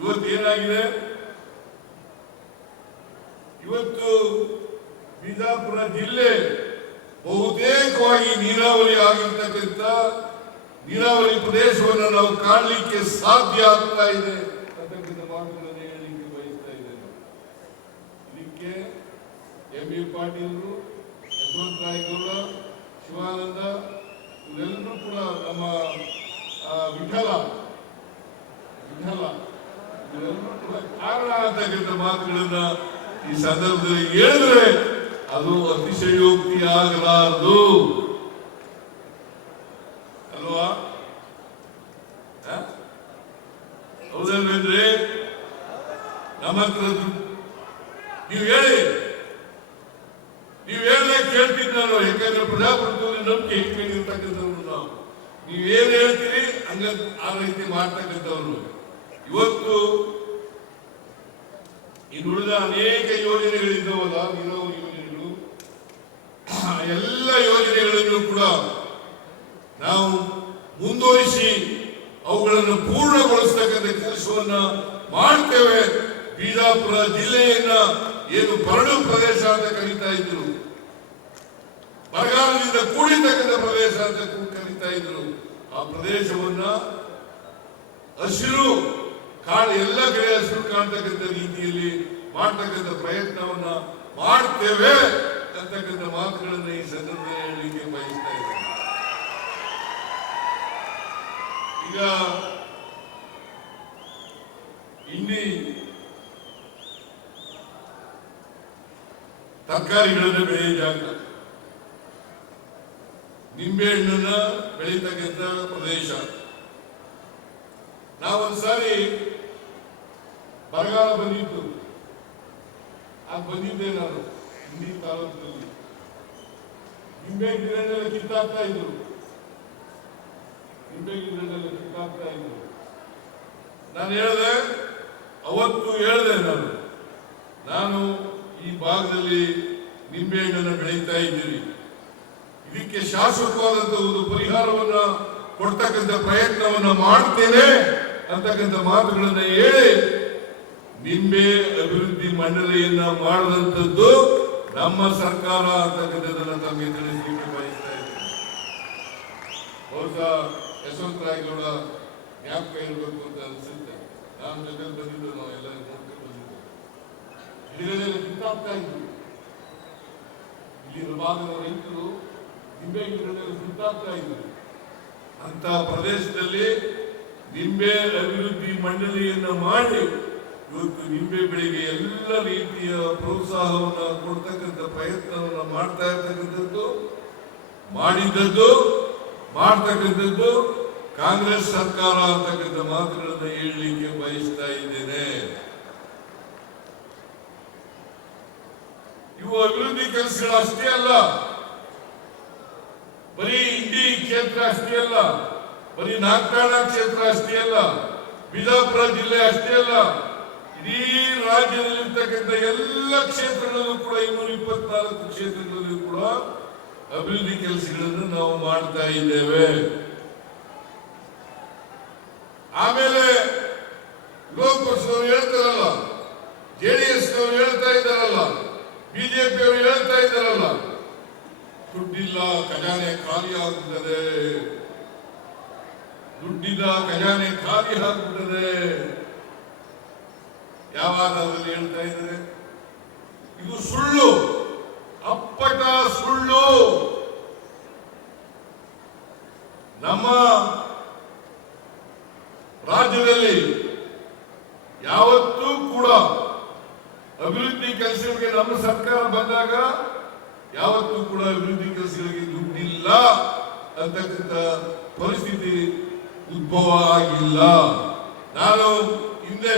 ಇವತ್ತು ಏನಾಗಿದೆ? ಇವತ್ತು ಬಿಜಾಪುರ ಜಿಲ್ಲೆ ಬಹುತೇಕವಾಗಿ ನೀರಾವರಿ ಆಗಿರ್ತಕ್ಕಂಥ ನೀರಾವರಿ ಪ್ರದೇಶವನ್ನು ನಾವು ಕಾಣಲಿಕ್ಕೆ ಸಾಧ್ಯ ಆಗ್ತಾ ಇದೆ ಬಯಸ್ತಾ ಇದ್ದೇನೆ ಇದಕ್ಕೆ ಎಂ ಬಿ ಪಾಟೀಲರು, ಯಶವಂತ ರಾಯಗೌಡ, ಶಿವಾನಂದ, ಇವರೆಲ್ಲರೂ ಕೂಡ ನಮ್ಮ ವಿಠಲ ವಿಠಲ. ಕಾರಣ ಅಂತಕ್ಕಂಥ ಮಾತುಗಳನ್ನ ಈ ಸಂದರ್ಭದಲ್ಲಿ ಹೇಳಿದ್ರೆ ಅದು ಅತಿಶಯೋಕ್ತಿ ಆಗಲಾರದು ಅಲ್ವಾ ಹ? ಹೌದಲ್ವೇಂದ್ರೆ ನಮ್ಮ ಹತ್ರ ದುಡ್ಡು- ನೀವು ಹೇಳಿ ನೀವು ಹೇಳಲೇ ಕೇಳ್ತಿದ್ದು ನಾನು ಯಾಕಂದ್ರೆ ಪ್ರಜಾಪ್ರಭುತ್ವದಲ್ಲಿ ನಂಬಿಕೆ ಇಟ್ಕೊಂಡಿರ್ತಕ್ಕಂಥವ್ರು ನಾವು ನೀವು ಏನ್ ಹೇಳ್ತೀರಿ ಹಂಗ ಆ ರೀತಿ ಮಾಡ್ತಕ್ಕಂಥವ್ರು ಇವತ್ತು ಅನೇಕ ಯೋಜನೆಗಳಿದ್ದವಲ್ಲ ನೀರಾವರಿ ಯೋಜನೆಗಳು. ಎಲ್ಲ ಯೋಜನೆಗಳನ್ನು ಕೂಡ ನಾವು ಮುಂದುವರಿಸಿ ಅವುಗಳನ್ನು ಪೂರ್ಣಗೊಳಿಸತಕ್ಕಂಥ ಕೆಲಸವನ್ನ ಮಾಡ್ತೇವೆ. ಬಿಜಾಪುರ ಜಿಲ್ಲೆಯನ್ನ ಏನು ಬರಡು ಪ್ರದೇಶ ಅಂತ ಕರೀತಾ ಇದ್ರು. ಬರಗಾಲದಿಂದ ಕೂಡಿರ್ತಕ್ಕಂಥ ಪ್ರದೇಶ ಅಂತ ಕರೀತಾ ಇದ್ರು. ಆ ಪ್ರದೇಶವನ್ನ ಹಸಿರು, ಕಾಡು, ಎಲ್ಲ ಕಡೆ ಹಸಿರು ಕಾಣ್ತಕ್ಕಂಥ ರೀತಿಯಲ್ಲಿ ಮಾಡ್ತಕ್ಕಂಥ ಪ್ರಯತ್ನವನ್ನ ಮಾಡ್ತೇವೆ ಅಂತಕ್ಕಂಥ ಮಾತುಗಳನ್ನ ಈ ಸಂದರ್ಭದಲ್ಲಿ ಬಯಸ್ತಾ ಇದ್ದೇನೆ. ಈಗ ಇಲ್ಲಿ ತರಕಾರಿಗಳನ್ನು ಬೆಳೆಯ ಜಾಗ. ನಿಂಬೆಹಣ್ಣನ್ನ ಬೆಳೀತಕ್ಕಂಥ ಪ್ರದೇಶ. ನಾವೊಂದ್ಸಾರಿ ಬರಗಾಲ ಬಂದಿತ್ತು. ಆಗ ಬಂದಿದ್ದೆ ನಾನು ಹಿಂದಿ ತಾಲೂಕಿನಲ್ಲಿ. ನಿಂಬೆ ಗಿಡನೆಲ್ಲ ಕಿತ್ತಾಗ್ತಾ ಇದ್ರು. ನಿಂಬೆ ಗಿಡನೆಲ್ಲ ಕಿತ್ತಾಗ್ತಾ ಇದ್ರು. ನಾನು ಹೇಳಿದೆ, ಅವತ್ತು ಹೇಳಿದೆ ನಾನು ನಾನು ಈ ಭಾಗದಲ್ಲಿ ನಿಂಬೆಹಣ್ಣನ್ನು ಬೆಳೀತಾ ಇದ್ದೀರಿ. ಇದಕ್ಕೆ ಶಾಶ್ವತವಾದಂತಹ ಒಂದು ಪರಿಹಾರವನ್ನ, ಕೊಡ್ತಕ್ಕಂಥ ಪ್ರಯತ್ನವನ್ನ ಮಾಡ್ತೇನೆ ಅಂತಕ್ಕಂಥ ಮಾತುಗಳನ್ನ ಹೇಳಿ ನಿಂಬೆ ಅಭಿವೃದ್ಧಿ ಮಂಡಳಿಯನ್ನ ಮಾಡಿದಂಥದ್ದು ನಮ್ಮ ಸರ್ಕಾರ ಅಂತಕ್ಕಂಥದ್ದನ್ನ ತಮಗೆ ತಿಳಿಸಲಿಕ್ಕೆ ಬಯಸ್ತಾ ಇದ್ದೇನೆ. ಬಹುಶಃ ಯಶವಂತ ರಾಯಗೌಡ ಜ್ಞಾಪಕ ಇರಬೇಕು ಅಂತ ಅನಿಸುತ್ತೆ. ನಾನು ಜೊತೆ ಬಂದಿದ್ದು ನಾವು ಎಲ್ಲ ನೋಡ್ಕೊಂಡು ಬಂದಿದ್ದೇವೆ ಕಿತ್ತಾಗ್ತಾ ಇದ್ರು. ಇಲ್ಲಿನ ಭಾಗದ ರೈತರು ನಿಂಬೆ ಗಿಡಗಳು ಸುತ್ತಾಗ್ತಾ ಇದ್ರು. ಅಂತ ಪ್ರದೇಶದಲ್ಲಿ ನಿಂಬೆ ಅಭಿವೃದ್ಧಿ ಮಂಡಳಿಯನ್ನು ಮಾಡಿ ಇವತ್ತು ನಿಂಬೆ ಬೆಳೆಗೆ ಎಲ್ಲ ರೀತಿಯ ಪ್ರೋತ್ಸಾಹವನ್ನ ಕೊಡ್ತಕ್ಕಂಥ ಪ್ರಯತ್ನವನ್ನ ಮಾಡ್ತಾ ಇರ್ತಕ್ಕಂಥದ್ದು, ಮಾಡಿದ್ದದ್ದು, ಮಾಡ್ತಕ್ಕಂಥದ್ದು ಕಾಂಗ್ರೆಸ್ ಸರ್ಕಾರ ಅಂತಕ್ಕಂಥ ಮಾತುಗಳನ್ನು ಹೇಳಲಿಕ್ಕೆ ಬಯಸ್ತಾ ಇದ್ದೇನೆ. ಇವು ಅಭಿವೃದ್ಧಿ ಕೆಲಸಗಳು ಅಷ್ಟೇ ಅಲ್ಲ. ಬರೀ ಇಂಡಿ ಕ್ಷೇತ್ರ ಅಷ್ಟೇ ಅಲ್ಲ. ಬರೀ ನಾಗಠಾಣ ಕ್ಷೇತ್ರ ಅಷ್ಟೇ ಅಲ್ಲ. ಬಿಜಾಪುರ ಜಿಲ್ಲೆ ಅಷ್ಟೇ ಅಲ್ಲ. ಇಡೀ ರಾಜ್ಯದಲ್ಲಿರ್ತಕ್ಕಂಥ ಎಲ್ಲ ಕ್ಷೇತ್ರಗಳಲ್ಲೂ ಕೂಡ ಇನ್ನೂರ ಇಪ್ಪತ್ನಾಲ್ಕು ಕ್ಷೇತ್ರಗಳಲ್ಲಿ ಕೂಡ ಅಭಿವೃದ್ಧಿ ಕೆಲಸಗಳನ್ನು ನಾವು ಮಾಡ್ತಾ ಇದ್ದೇವೆ. ಆಮೇಲೆ ಲೋಕಸಭೆ ಹೇಳ್ತಾರಲ್ಲ ಜೆಡಿಎಸ್ ಹೇಳ್ತಾ ಇದ್ದಾರಲ್ಲ ಬಿಜೆಪಿ ಅವರು ಹೇಳ್ತಾ ಇದ್ದಾರಲ್ಲ, ದುಡ್ಡಿಲ್ಲ, ಖಜಾನೆ ಖಾಲಿ ಆಗುತ್ತದೆ ದುಡ್ಡಿಲ್ಲ, ಖಜಾನೆ ಖಾಲಿ ಆಗುತ್ತದೆ ಯಾವ ಅವರು ಹೇಳ್ತಾ ಇದ್ರೆ ಇದು ಸುಳ್ಳು. ಅಪ್ಪಟ ಸುಳ್ಳು. ನಮ್ಮ ರಾಜ್ಯದಲ್ಲಿ ಯಾವತ್ತೂ ಕೂಡ ಅಭಿವೃದ್ಧಿ ಕೆಲಸಗಳಿಗೆ ನಮ್ಮ ಸರ್ಕಾರ ಬಂದಾಗ ಯಾವತ್ತೂ ಕೂಡ ಅಭಿವೃದ್ಧಿ ಕೆಲಸಗಳಿಗೆ ದುಡ್ಡಿಲ್ಲ ಅಂತಕ್ಕಂಥ ಪರಿಸ್ಥಿತಿ ಉದ್ಭವ ಆಗಿಲ್ಲ. ನಾನು ಹಿಂದೆ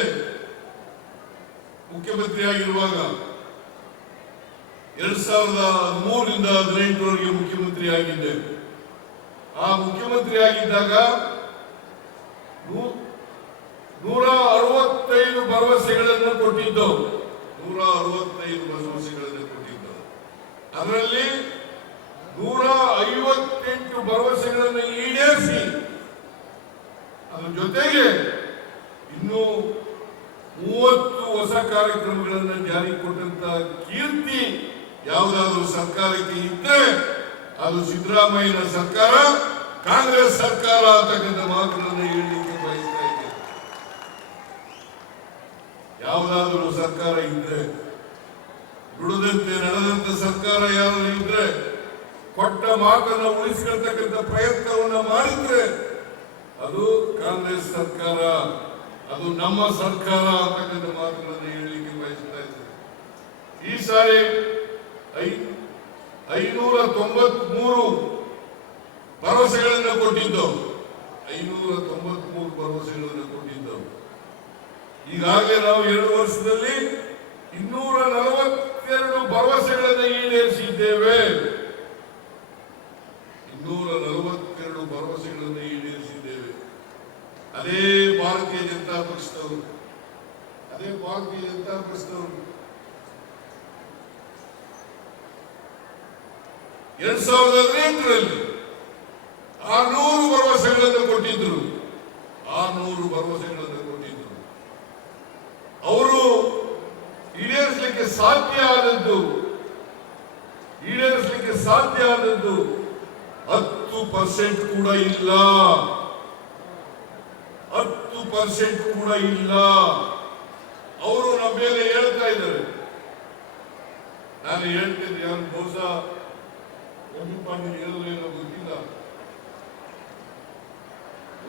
ಮುಖ್ಯಮಂತ್ರಿಯಾಗಿರುವಾಗ ಎರಡ್ ಸಾವಿರದ ಹದಿಮೂರರಿಂದ ಹದಿನೆಂಟರವರೆಗೆ ಮುಖ್ಯಮಂತ್ರಿ ಆಗಿದ್ದೆ ಆ ಮುಖ್ಯಮಂತ್ರಿ ಆಗಿದ್ದಾಗ ನೂ- ನೂರ ಅರವತ್ತೈದು ಭರವಸೆಗಳನ್ನು ಕೊಟ್ಟಿದ್ದು ನೂರ ಅರವತ್ತೈದು ಭರವಸೆಗಳನ್ನು ಕೊಟ್ಟಿದ್ದು. ಅದರಲ್ಲಿ ನೂರ ಐವತ್ತೆಂಟು ಭರವಸೆಗಳನ್ನು ಈಡೇರಿಸಿ, ಅದರ ಜೊತೆಗೆ ಇನ್ನೂ ಕಾರ್ಯಕ್ರಮಗಳನ್ನು ಜಾರಿ ಕೊಟ್ಟಂತ ಕೀರ್ತಿ ಯಾವುದಾದ್ರೂ ಸರ್ಕಾರಕ್ಕೆ ಇದ್ರೆ ಅದು ಸಿದ್ದರಾಮಯ್ಯನ ಸರ್ಕಾರ, ಕಾಂಗ್ರೆಸ್ ಸರ್ಕಾರ ಅಂತಕ್ಕಂಥ ಮಾತುಗಳನ್ನು ಹೇಳಲಿಕ್ಕೆ ಬಯಸ್ತಾ ಇದ್ದೇನೆ. ಯಾವುದಾದ್ರೂ ಸರ್ಕಾರ ಇದ್ರೆ, ದುಡದಂತೆ ನಡೆದಂತ ಸರ್ಕಾರ ಯಾರು ಇದ್ರೆ, ಕೊಟ್ಟ ಮಾತನ್ನು ಉಳಿಸಿಕೊಳ್ತಕ್ಕಂಥ ಪ್ರಯತ್ನವನ್ನ ಮಾಡಿದ್ರೆ ಅದು ಕಾಂಗ್ರೆಸ್ ಸರ್ಕಾರ. ಅದು ನಮ್ಮ ಸರ್ಕಾರ ಅಂತಕ್ಕಂಥ ಮಾತುಗಳನ್ನು ಹೇಳಲಿಕ್ಕೆ ಬಯಸ್ತಾ ಇದ್ದೇವೆ ಈ ಸಾರಿ ಐನೂರ ತೊಂಬತ್ಮೂರು ಭರವಸೆಗಳನ್ನು ಕೊಟ್ಟಿದ್ದವು. ಐನೂರ ತೊಂಬತ್ಮೂರು ಭರವಸೆಗಳನ್ನು ಕೊಟ್ಟಿದ್ದವು. ಈಗಾಗಲೇ ನಾವು ಎರಡು ವರ್ಷದಲ್ಲಿ ಇನ್ನೂರ ನಲವತ್ತೆರಡು ಭರವಸೆಗಳನ್ನು ಈಡೇರಿಸಿದ್ದೇವೆ ಇನ್ನೂರ ನಲವತ್ತೆರಡು ಭರವಸೆಗಳನ್ನು ಈಡೇರಿಸಿದ್ದೇವೆ ಅದೇ ಭಾರತೀಯ ಜನತಾ ಪಕ್ಷದವರು ಅದೇ ಭಾರತೀಯ ಜನತಾ ಪಕ್ಷದವರು ಎರಡ್ ಸಾವಿರದ ಹದಿನೆಂಟರಲ್ಲಿ ಆರ್ನೂರು ಭರವಸೆಗಳನ್ನು ಕೊಟ್ಟಿದ್ರು. ಆರ್ನೂರು ಭರವಸೆಗಳನ್ನು ಕೊಟ್ಟಿದ್ರು. ಅವರು ಈಡೇರಿಸಲಿಕ್ಕೆ ಸಾಧ್ಯ ಆದದ್ದು, ಈಡೇರಿಸಲಿಕ್ಕೆ ಸಾಧ್ಯ ಆದದ್ದು ಹತ್ತು ಪರ್ಸೆಂಟ್ ಕೂಡ ಇಲ್ಲ. ಹತ್ತು ಪರ್ಸೆಂಟ್ ಕೂಡ ಇಲ್ಲ. ಅವರು ನಮ್ಮ ಮೇಲೆ ಹೇಳ್ತಾ ಇದ್ದಾರೆ. ನಾನು ಹೇಳ್ತೇನೆ ಯಾರು ಬಹುಶಃ ಒಂದು ಪಾಯಿಂಟ್ ಹೇಳಿದ್ರು ಏನೋ ಗೊತ್ತಿಲ್ಲ.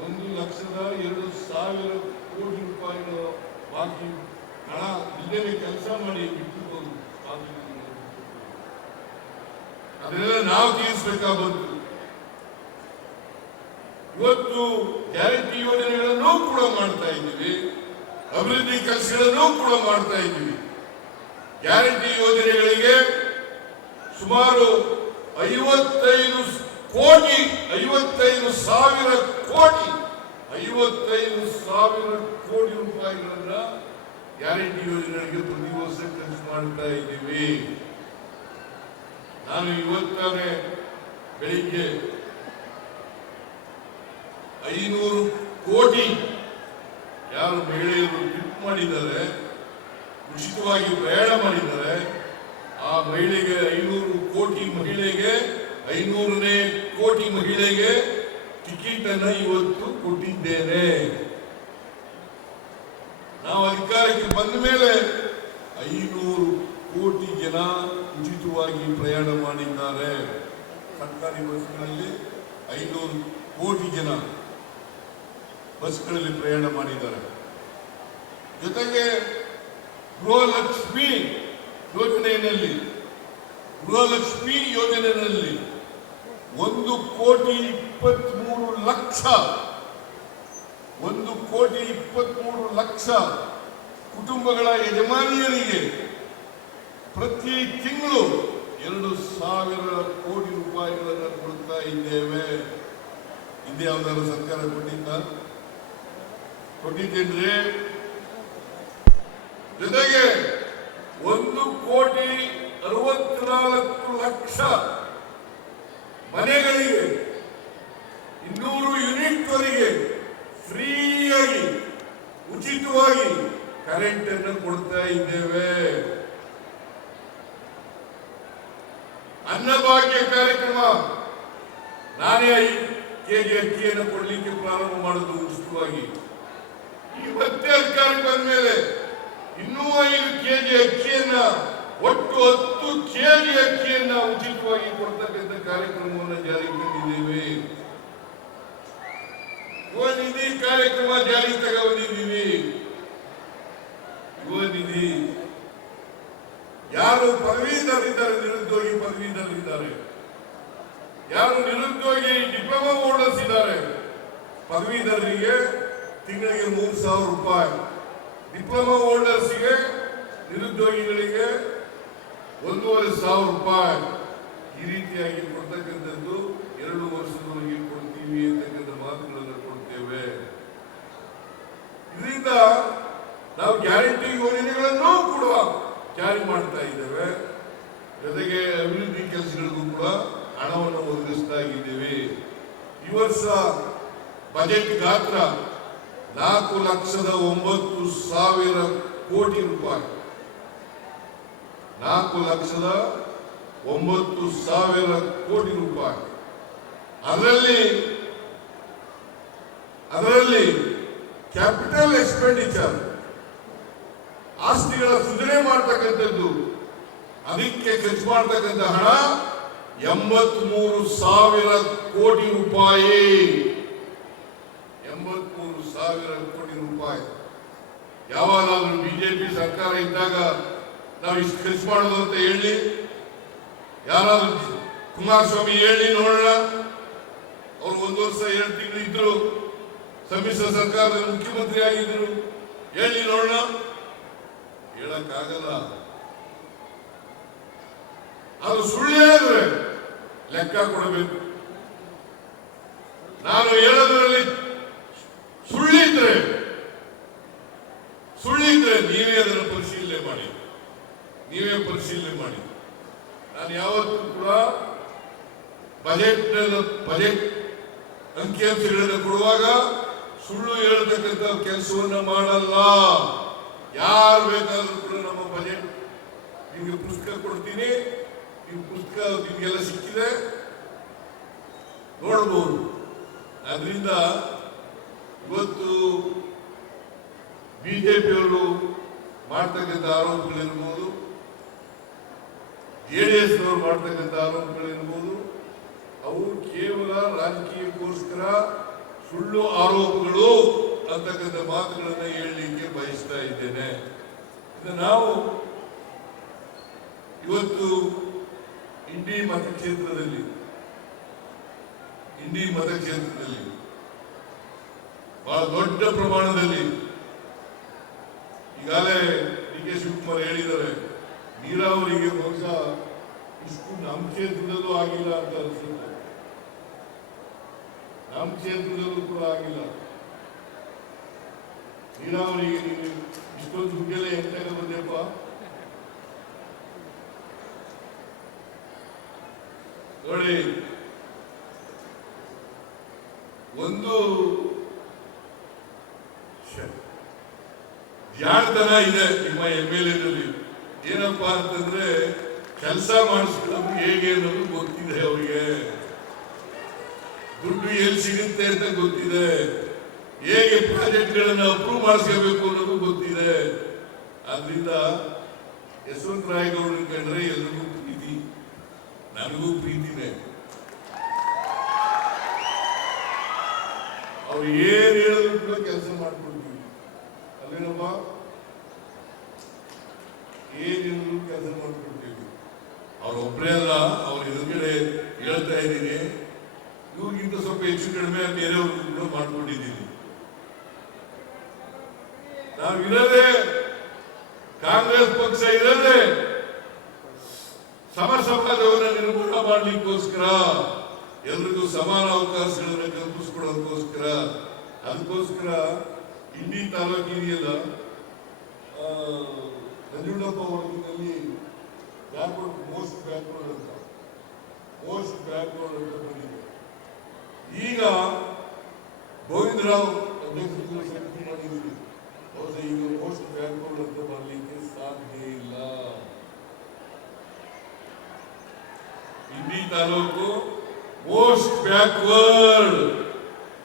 ಒಂದು ಲಕ್ಷದ ಎರಡು ಸಾವಿರ ಕೋಟಿ ರೂಪಾಯಿಗಳ ಬಾಕಿ ಹಣ ಇಲ್ಲೇ ಕೆಲಸ ಮಾಡಿ ಬಿಟ್ಟುಕೊಂಡು ಬಾಕಿ ಅದನ್ನೆಲ್ಲ ನಾವು ತೀರಿಸಬೇಕಾಗಬಹುದು ಇವತ್ತು ಗ್ಯಾರಂಟಿ ಯೋಜನೆಗಳನ್ನು ಕೂಡ ಮಾಡ್ತಾ ಇದ್ದೀವಿ. ಅಭಿವೃದ್ಧಿ ಕೆಲಸಗಳನ್ನು ಕೂಡ ಮಾಡ್ತಾ ಇದ್ದೀವಿ. ಗ್ಯಾರಂಟಿ ಯೋಜನೆಗಳಿಗೆ ಸುಮಾರು ಐವತ್ತೈದು ಕೋಟಿ, ಐವತ್ತೈದು ಸಾವಿರ ಕೋಟಿ, ಐವತ್ತೈದು ಸಾವಿರ ಕೋಟಿ ರೂಪಾಯಿಗಳನ್ನ ಗ್ಯಾರಂಟಿ ಯೋಜನೆಗಳಿಗೆ ಪ್ರತಿ ವರ್ಷ ಖರ್ಚು ಮಾಡ್ತಾ ಇದ್ದೀವಿ. ನಾನು ಇವತ್ತಾನೆ ಬೆಳಿಗ್ಗೆ ಐನೂರು ಕೋಟಿ ಯಾರು ಮಹಿಳೆಯರು ಟ್ರಿಪ್ ಮಾಡಿದ್ದಾರೆ, ಉಚಿತವಾಗಿ ಪ್ರಯಾಣ ಮಾಡಿದ್ದಾರೆ. ಆ ಮಹಿಳೆಗೆ ಐನೂರು ಕೋಟಿ ಮಹಿಳೆಗೆ, ಐನೂರನೇ ಕೋಟಿ ಮಹಿಳೆಗೆ ಟಿಕೆಟ್ ಅನ್ನ ಇವತ್ತು ಕೊಟ್ಟಿದ್ದೇನೆ. ನಾವು ಅಧಿಕಾರಕ್ಕೆ ಬಂದ ಮೇಲೆ ಐನೂರು ಕೋಟಿ ಜನ ಉಚಿತವಾಗಿ ಪ್ರಯಾಣ ಮಾಡಿದ್ದಾರೆ. ಸರ್ಕಾರಿ ಬಸ್ಗಳಲ್ಲಿ ಐನೂರು ಕೋಟಿ ಜನ ಬಸ್ಗಳಲ್ಲಿ ಪ್ರಯಾಣ ಮಾಡಿದ್ದಾರೆ. ಜೊತೆಗೆ ಗೃಹಲಕ್ಷ್ಮಿ ಯೋಜನೆಯಲ್ಲಿ, ಗೃಹಲಕ್ಷ್ಮಿ ಯೋಜನೆಯಲ್ಲಿ ಒಂದು ಕೋಟಿ ಇಪ್ಪತ್ಮೂರು ಲಕ್ಷ, ಒಂದು ಕೋಟಿ ಇಪ್ಪತ್ಮೂರು ಲಕ್ಷ ಕುಟುಂಬಗಳ ಯಜಮಾನಿಯರಿಗೆ ಪ್ರತಿ ತಿಂಗಳು ಎರಡು ಸಾವಿರ ಕೋಟಿ ರೂಪಾಯಿಗಳನ್ನು ಕೊಡುತ್ತಾ ಇದ್ದೇವೆ. ಹಿಂದೆ ಯಾವ್ದಾದ್ರು ಸರ್ಕಾರ ಕೊಟ್ಟಿದ್ದ ಕೊಟ್ಟಿದ್ದೇನ್ರಿ ಜೊತೆಗೆ ಕೋಟಿ ಅರವತ್ನಾಲ್ಕು ಲಕ್ಷ ಮನೆಗಳಿಗೆ ಇನ್ನೂರು ಯೂನಿಟ್ ವರೆಗೆ ಫ್ರೀಯಾಗಿ ಉಚಿತವಾಗಿ ಕರೆಂಟ್ ಅನ್ನು ಕೊಡ್ತಾ ಇದ್ದೇವೆ ಅನ್ನಭಾಗ್ಯ ಕಾರ್ಯಕ್ರಮ ನಾನೇ ಐದು ಕೆಜಿ ಅಕ್ಕಿಯನ್ನು ಕೊಡ್ಲಿಕ್ಕೆ ಪ್ರಾರಂಭ ಮಾಡುದು ಉಚಿತವಾಗಿ ಈ ಮತ್ತೆ ಅಧಿಕಾರಕ್ಕೆ ಬಂದ ಮೇಲೆ ಇನ್ನೂ ಐದು ಕೆಜಿ ಅಕ್ಕಿಯನ್ನ ಒಟ್ಟು ಹತ್ತು ಕೆಜಿ ಅಕ್ಕಿಯನ್ನ ಉಚಿತವಾಗಿ ಕೊಡ್ತಕ್ಕಂಥ ಕಾರ್ಯಕ್ರಮವನ್ನು ಜಾರಿಗೆ ತಂದಿದ್ದೇವೆ. ಯುವ ನಿಧಿ ಕಾರ್ಯಕ್ರಮ ಜಾರಿಗೆ ತಗೊಂಡಿದ್ದೀವಿ ಯುವ ನಿಧಿ ಯಾರು ಪದವೀಧರಿದ್ದಾರೆ ನಿರುದ್ಯೋಗಿ ಪದವೀಧರಿದ್ದಾರೆ ಯಾರು ನಿರುದ್ಯೋಗಿ ಡಿಪ್ಲೊಮಾ ಹೋಲ್ಡರ್ಸ್ ಇದ್ದಾರೆ ಪದವೀಧರರಿಗೆ ತಿಂಗಳಿಗೆ ಮೂರು ಸಾವಿರ ರೂಪಾಯಿ. ಡಿಪ್ಲೊಮಾ ಹೋಲ್ಡರ್ಸ್ಗೆ ನಿರುದ್ಯೋಗಿಗಳಿಗೆ ಒಂದೂವರೆ ಸಾವಿರ ರೂಪಾಯಿ ಈ ರೀತಿಯಾಗಿ ಕೊಡ್ತಕ್ಕಂಥದ್ದು ಎರಡು ವರ್ಷದವರೆಗೆ ಕೊಡ್ತೀವಿ ಅಂತಕ್ಕಂಥ ಮಾತುಗಳನ್ನು ಕೊಡ್ತೇವೆ. ಇದರಿಂದ ನಾವು ಗ್ಯಾರಂಟಿ ಯೋಜನೆಗಳನ್ನು ಕೂಡ ಜಾರಿ ಮಾಡ್ತಾ ಇದ್ದೇವೆ. ಜೊತೆಗೆ ಅಭಿವೃದ್ಧಿ ಕೆಲಸಗಳಿಗೂ ಕೂಡ ಹಣವನ್ನು ಒದಗಿಸ್ತಾ ಇದ್ದೇವೆ. ಈ ವರ್ಷ ಬಜೆಟ್ ಗಾತ್ರ ನಾಲ್ಕು ಲಕ್ಷದ ಒಂಬತ್ತು ಸಾವಿರ ಕೋಟಿ ರೂಪಾಯಿ. ನಾಲ್ಕು ಲಕ್ಷದ ಒಂಬತ್ತು ಸಾವಿರ ಕೋಟಿ ರೂಪಾಯಿ. ಅದರಲ್ಲಿ ಅದರಲ್ಲಿ ಕ್ಯಾಪಿಟಲ್ ಎಕ್ಸ್ಪೆಂಡಿಚರ್ ಆಸ್ತಿಗಳ ಸುಧಾರಣೆ ಮಾಡ್ತಕ್ಕಂಥದ್ದು, ಅದಕ್ಕೆ ಖರ್ಚು ಮಾಡ್ತಕ್ಕಂಥ ಹಣ ಎಂಬತ್ಮೂರು ಸಾವಿರ ಕೋಟಿ ರೂಪಾಯಿ. ಎಂಬತ್ಮೂರು ಸಾವಿರ ಕೋಟಿ ರೂಪಾಯಿ. ಯಾವಾಗಲೂ ಬಿಜೆಪಿ ಸರ್ಕಾರ ಇದ್ದಾಗ ನಾವು ಇಷ್ಟು ಕೆಲಸ ಮಾಡೋದು ಅಂತ ಹೇಳಿ, ಯಾರಾದ್ರೂ ಕುಮಾರಸ್ವಾಮಿ ಹೇಳಿ ನೋಡೋಣ. ಅವ್ರು ಒಂದು ವರ್ಷ, ಎರಡು ತಿಂಗಳು ಇದ್ರು, ಸಮ್ಮಿಶ್ರ ಸರ್ಕಾರದ ಮುಖ್ಯಮಂತ್ರಿ ಆಗಿದ್ರು. ಹೇಳಿ ನೋಡೋಣ. ಹೇಳಕ್ಕಾಗಲ್ಲ. ಅದು ಸುಳ್ಳೇ ಹೇಳಿದ್ರೆ ಲೆಕ್ಕ ಕೊಡಬೇಕು. ನಾನು ಹೇಳೋದ್ರಲ್ಲಿ ಸುಳ್ಳಿದ್ರೆ ಸುಳ್ಳಿದ್ರೆ ನೀವೇ ಅದನ್ನು ನೀವೇ ಪರಿಶೀಲನೆ ಮಾಡಿ. ನಾನು ಯಾವತ್ತೂ ಕೂಡ ಬಜೆಟ್ ಬಜೆಟ್ ಅಂಕಿಅಂಶಗಳನ್ನು ಕೊಡುವಾಗ ಸುಳ್ಳು ಹೇಳ್ತಕ್ಕಂಥ ಕೆಲಸವನ್ನು ಮಾಡಲ್ಲ. ಯಾರು ಬೇಕಾದರೂ ಕೂಡ ನಮ್ಮ ಬಜೆಟ್ ನಿಮಗೆ ಪುಸ್ತಕ ಕೊಡ್ತೀನಿ. ಈ ಪುಸ್ತಕ ನಿಮಗೆಲ್ಲ ಸಿಕ್ಕಿದೆ. ನೋಡಬಹುದು ಅದರಿಂದ ಇವತ್ತು ಬಿಜೆಪಿಯವರು ಮಾಡ್ತಕ್ಕಂಥ ಆರೋಪಗಳಿರ್ಬೋದು. ಜೆಡಿಎಸ್ ನವರು ಮಾಡ್ತಕ್ಕಂಥ ಆರೋಪಗಳಿರ್ಬೋದು. ಅವು ಕೇವಲ ರಾಜಕೀಯಕ್ಕೋಸ್ಕರ ಸುಳ್ಳು ಆರೋಪಗಳು ಅಂತಕ್ಕಂಥ ಮಾತುಗಳನ್ನು ಹೇಳಲಿಕ್ಕೆ ಬಯಸ್ತಾ ಇದ್ದೇನೆ. ಇದು ನಾವು ಇವತ್ತು ಇಂಡಿ ಮತಕ್ಷೇತ್ರದಲ್ಲಿ ಇಂಡಿ ಮತಕ್ಷೇತ್ರದಲ್ಲಿ ಬಹಳ ದೊಡ್ಡ ಪ್ರಮಾಣದಲ್ಲಿ ಈಗಾಗಲೇ ಡಿ ಕೆ ಶಿವಕುಮಾರ್ ಹೇಳಿದ್ದಾರೆ. ನೀರಾವರಿಗೆ ಬಹುಶಃ ಇಷ್ಟು ನಮ್ಮ ಕ್ಷೇತ್ರದಲ್ಲೂ ಆಗಿಲ್ಲ ಅಂತ ಅನಿಸುತ್ತೆ. ನಮ್ಮ ಕ್ಷೇತ್ರದಲ್ಲೂ ಕೂಡ ಆಗಿಲ್ಲ. ನೀರಾವರಿಗೆ ನೀವು ಇಷ್ಟೊಂದು ದುಡ್ಡೆಲ್ಲ ಎಂಟಾಗ ಬಂದೆಪ್ಪ ನೋಡಿ, ಒಂದು ಜಾಣತನ ಇದೆ ನಿಮ್ಮ ಎಂ ಎಲ್ ಎನಲ್ಲಿ ಏನಪ್ಪಾ ಅಂತಂದ್ರೆ ಕೆಲಸ ಮಾಡಿಸ್ಕೊಳ್ಳೋದು ಹೇಗೆ ಅನ್ನೋದು ಗೊತ್ತಿದೆ ಅವರಿಗೆ. ದುಡ್ಡು ಎಲ್ಲಿ ಸಿಗುತ್ತೆ ಅಂತ ಗೊತ್ತಿದೆ. ಹೇಗೆ ಪ್ರಾಜೆಕ್ಟ್ಗಳನ್ನು ಅಪ್ರೂವ್ ಮಾಡಿಸ್ಕೋಬೇಕು ಅನ್ನೋದು ಗೊತ್ತಿದೆ. ಆದ್ರಿಂದ ಯಶವಂತ ರಾಯಗೌಡರು ಕಂಡ್ರೆ ಎಲ್ರಿಗೂ ಪ್ರೀತಿ. ನನಗೂ ಪ್ರೀತಿನೇ. ಅವ್ರು ಏನು ಹೇಳಿದ್ರು ಕೂಡ ಕೆಲಸ ಮಾಡ್ಕೊಡ್ತೀವಿ ಅವ್ರೊಬ್ಬರೇ ಅಲ್ಲ, ಅವ್ರ ಎದುರುಗಡೆ ಹೇಳ್ತಾ ಇದ್ದೀನಿ. ಇವ್ರಿಗಿಂತ ಸ್ವಲ್ಪ ಹೆಚ್ಚು ಕಡಿಮೆ ಬೇರೆಯವ್ರಿಗೂ ಕೂಡ ಮಾಡ್ಕೊಂಡಿದ್ದೀನಿ. ನಾವು ಇರೋದೇ ಕಾಂಗ್ರೆಸ್ ಪಕ್ಷ ಇರೋದೇ ಸಮ ಸಮಾಜವನ್ನು ನಿರ್ಮೂಲ ಮಾಡಲಿಕ್ಕೋಸ್ಕರ, ಎಲ್ರಿಗೂ ಸಮಾನ ಅವಕಾಶಗಳನ್ನು ಕಲ್ಪಿಸ್ಕೊಡೋದಕ್ಕೋಸ್ಕರ, ಅದಕ್ಕೋಸ್ಕರ ಇಂಡಿ ತಾಲೂಕಿದೆಯಲ್ಲ ನಂಜುಂಡಪ್ಪ ವರ್ಗದಲ್ಲಿ ಬ್ಯಾಕ್ವರ್ಡ್ ಮೋಸ್ಟ್ ಬ್ಯಾಕ್ವರ್ಡ್ ಅಂತ ಮೋಸ್ಟ್ ಬ್ಯಾಕ್ವರ್ಡ್ ಅಂತ ಬಂದಿದೆ ಈಗ ಗೋವಿಂದರಾವ್ ಅಧ್ಯಕ್ಷರು ಶಕ್ತಿ ಮಾಡಿದ್ದೀವಿ ಹೌದು, ಈಗ ಮೋಸ್ಟ್ ಬ್ಯಾಕ್ವರ್ಡ್ ಅಂತ ಬರಲಿಕ್ಕೆ ಸಾಧ್ಯ ಇಲ್ಲ. ಇಂಡಿ ತಾಲೂಕು ಮೋಸ್ಟ್ ಬ್ಯಾಕ್ವರ್ಡ್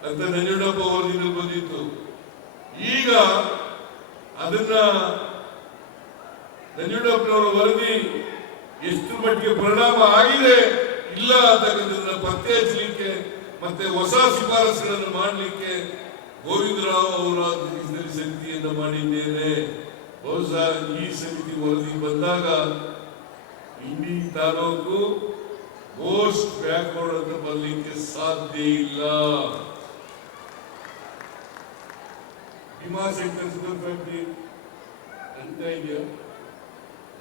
ಅಂತ ನಂಜುಂಡಪ್ಪ ವರದಿನ ಬಂದಿತ್ತು. ಈಗ ಅದನ್ನ ನಂಜುಂಡಪ್ಪನವರ ವರದಿ ಎಷ್ಟು ಮಟ್ಟಿಗೆ ಪರಿಣಾಮ ಆಗಿದೆ ಇಲ್ಲ ಅಂತಕ್ಕಂಥದ್ದನ್ನ ಪತ್ತೆ ಹಚ್ಚಲಿಕ್ಕೆ ಮತ್ತೆ ಹೊಸ ಶಿಫಾರಸುಗಳನ್ನು ಮಾಡಲಿಕ್ಕೆ ಗೋವಿಂದರಾವ್ ಅವರ ಸಮಿತಿಯನ್ನು ಮಾಡಿದ್ದೇನೆ. ಬಹುಶಃ ಈ ಸಮಿತಿ ವರದಿ ಬಂದಾಗ ಇಂಡಿ ತಾಲೂಕು ಮೋಸ್ಟ್ ಬ್ಯಾಕ್ವರ್ಡ್ ಅಂತ ಬರಲಿಕ್ಕೆ ಸಾಧ್ಯ ಇಲ್ಲ. ಭೀಮಾಶಂಕರ್ ಶುಗರ್ ಫ್ಯಾಕ್ಟ್ರಿ ಅಂತ ಇದೆಯಾ?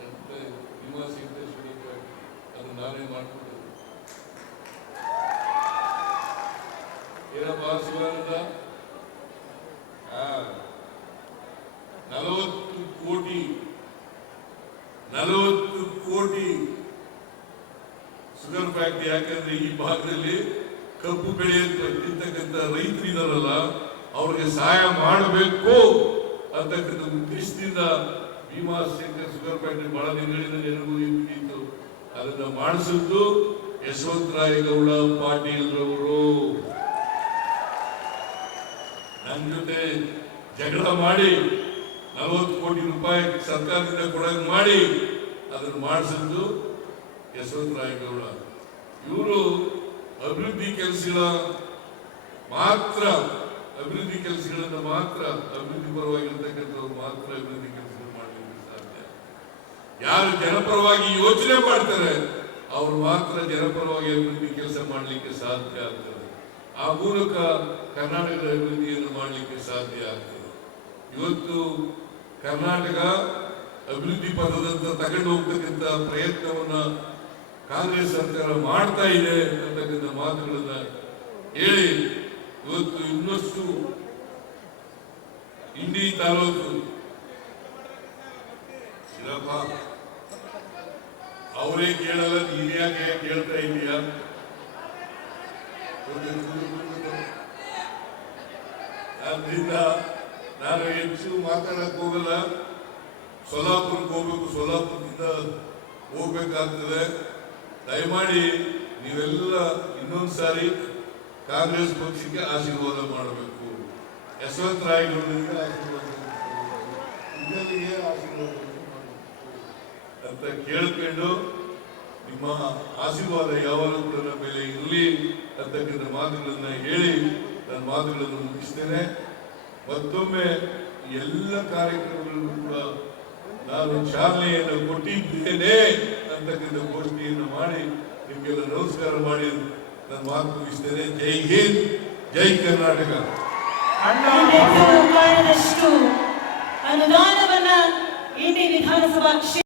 ಅಂತ ಭೀಮಾಶಂಕರ್ ಶುಗರ್ ಫ್ಯಾಕ್ಟ್ರಿ ಅದು ನಾನೇ ಮಾಡಿಕೊಟ್ಟಿದ್ದೆ. ಏನಪ್ಪ ಶಿವಾನಂದ ನಲವತ್ತು ಕೋಟಿ ನಲವತ್ತು ಕೋಟಿ ಶುಗರ್ ಫ್ಯಾಕ್ಟ್ರಿ. ಯಾಕಂದ್ರೆ ಈ ಭಾಗದಲ್ಲಿ ಕಬ್ಬು ಬೆಳೆಯತಕ್ಕಂಥ ರೈತರು ಇದಾರಲ್ಲ, ಅವ್ರಿಗೆ ಸಹಾಯ ಮಾಡಬೇಕು ಅಂತಕ್ಕಂಥ ಉದ್ದೇಶದಿಂದ ಭೀಮಾಶಂಕರ್ ಶುಗರ್ ಫ್ಯಾಕ್ಟರಿ ಬಹಳ ದಿನಗಳಿಂದ ನೆನಪು ಇತ್ತು. ಅದನ್ನ ಮಾಡಿಸಿದ್ದು ಯಶವಂತರಾಯಗೌಡ ಪಾಟೀಲ್ ರವರು. ನನ್ನ ಜೊತೆ ಜಗಳ ಮಾಡಿ ನಲವತ್ತು ಕೋಟಿ ರೂಪಾಯಿ ಸರ್ಕಾರದಿಂದ ಕೊಡಂಗೆ ಮಾಡಿ ಅದನ್ನು ಮಾಡಿಸಿದ್ದು ಯಶವಂತರಾಯಗೌಡ ಇವರು ಅಭಿವೃದ್ಧಿ ಕೆಲಸಗಳ ಮಾತ್ರ, ಅಭಿವೃದ್ಧಿ ಕೆಲಸಗಳನ್ನು ಮಾತ್ರ, ಅಭಿವೃದ್ಧಿ ಪರವಾಗಿರ್ತಕ್ಕಂಥವ್ರು ಮಾತ್ರ ಅಭಿವೃದ್ಧಿ ಯಾರು ಜನಪರವಾಗಿ ಯೋಚನೆ ಮಾಡ್ತಾರೆ, ಅವರು ಮಾತ್ರ ಜನಪರವಾಗಿ ಅಭಿವೃದ್ಧಿ ಕೆಲಸ ಮಾಡಲಿಕ್ಕೆ ಸಾಧ್ಯ ಆಗ್ತದೆ. ಆ ಮೂಲಕ ಕರ್ನಾಟಕದ ಅಭಿವೃದ್ಧಿಯನ್ನು ಮಾಡಲಿಕ್ಕೆ ಸಾಧ್ಯ ಆಗ್ತದೆ. ಇವತ್ತು ಕರ್ನಾಟಕ ಅಭಿವೃದ್ಧಿ ಪದದಂತ ತಗೊಂಡು ಹೋಗ್ತಕ್ಕಂಥ ಪ್ರಯತ್ನವನ್ನ ಕಾಂಗ್ರೆಸ್ ಸರ್ಕಾರ ಮಾಡ್ತಾ ಇದೆ ಅಂತಕ್ಕಂಥ ಮಾತುಗಳನ್ನ ಹೇಳಿ, ಇವತ್ತು ಇನ್ನಷ್ಟು ಇಂಡಿ ತಾಲೂಕು ಅವರೇ ಕೇಳಲ್ಲ, ನೀನ್ ಯಾಕೆ ಕೇಳ್ತಾ ಇದೀಯ ಆದ್ರಿಂದ ನಾನು ಹೆಚ್ಚು ಮಾತಾಡಕ್ ಹೋಗಲ್ಲ. ಸೊಲ್ಲಾಪುರಕ್ಕೆ ಹೋಗ್ಬೇಕು, ಸೊಲ್ಲಾಪುರದಿಂದ ಹೋಗ್ಬೇಕಾಗ್ತದೆ. ದಯಮಾಡಿ ನೀವೆಲ್ಲ ಇನ್ನೊಂದು ಸಾರಿ ಕಾಂಗ್ರೆಸ್ ಪಕ್ಷಕ್ಕೆ ಆಶೀರ್ವಾದ ಮಾಡಬೇಕು. ಯಶವಂತ ರಾಯಗೌಡರಿಗೆ ಆಶೀರ್ವಾದ ಅಂತ ಕೇಳ್ಕೊಂಡು ನಿಮ್ಮ ಆಶೀರ್ವಾದ ಯಾವಾಗಲೂ ನನ್ನ ಮೇಲೆ ಇರಲಿ. ಅಂತಕ್ಕಂಥ ಮಾತುಗಳನ್ನು ಹೇಳಿ ನನ್ನ ಮಾತುಗಳನ್ನು ಮುಗಿಸ್ತೇನೆ. ಮತ್ತೊಮ್ಮೆ ಎಲ್ಲ ಕಾರ್ಯಕ್ರಮಗಳಿಗೂ ಕೂಡ ನಾನು ಚಾಲನೆಯನ್ನು ಕೊಟ್ಟಿದ್ದೇನೆ. ಅಂತಕ್ಕಂಥ ಘೋಷಣೆಯನ್ನು ಮಾಡಿ ನಿಮಗೆಲ್ಲ ನಮಸ್ಕಾರ ಮಾಡಿ ನನ್ನ ಮಾತು ಮುಗಿಸ್ತೇನೆ. ಜೈ ಹಿಂದ್ ಜೈ ಕರ್ನಾಟಕ. ಅನುದಾನವನ್ನ ಇಂಡಿ ವಿಧಾನಸಭಾ ಕ್ಷೇತ್ರ